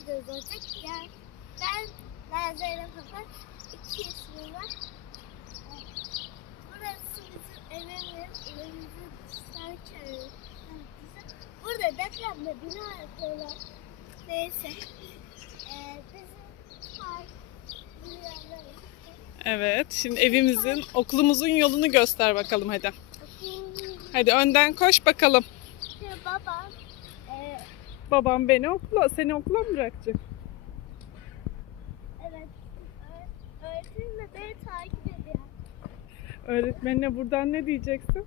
videomuz olacak. Yani ben, ben Zeynep Kapan. İki ismim var. Burası bizim evimiz. Evimizin dışlar köyü. Burada depremde bina yapıyorlar. Neyse. Ee, bizim park. Evet. Şimdi evimizin, okulumuzun yolunu göster bakalım hadi. Hadi önden koş bakalım. Babam e, Babam beni okula, seni okula mı bırakacak? evet öğ- öğretmenimle beni takip ediyor. Öğretmenine buradan ne diyeceksin?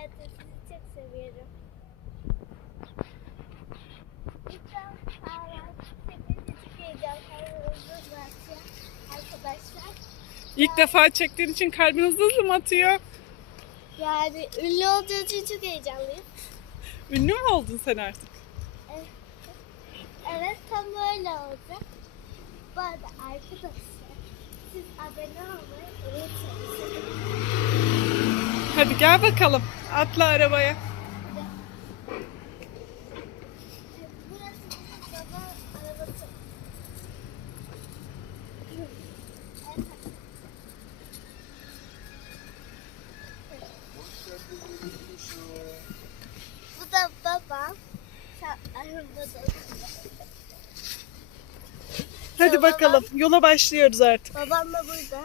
Evet sizi çok seviyorum. Çok heyecanlanıyoruz arkadaşlar. İlk defa çektiğin için kalbin hızlı hızlı mı atıyor? Yani ünlü olduğu için çok heyecanlıyım. Ünlü mü oldun sen artık? Böyle olacak. Bu arada arkadaşlar siz abone olmayı unutmayın. Hadi gel bakalım. Atla arabaya. Hadi bakalım. Yola başlıyoruz artık. Babam da burada.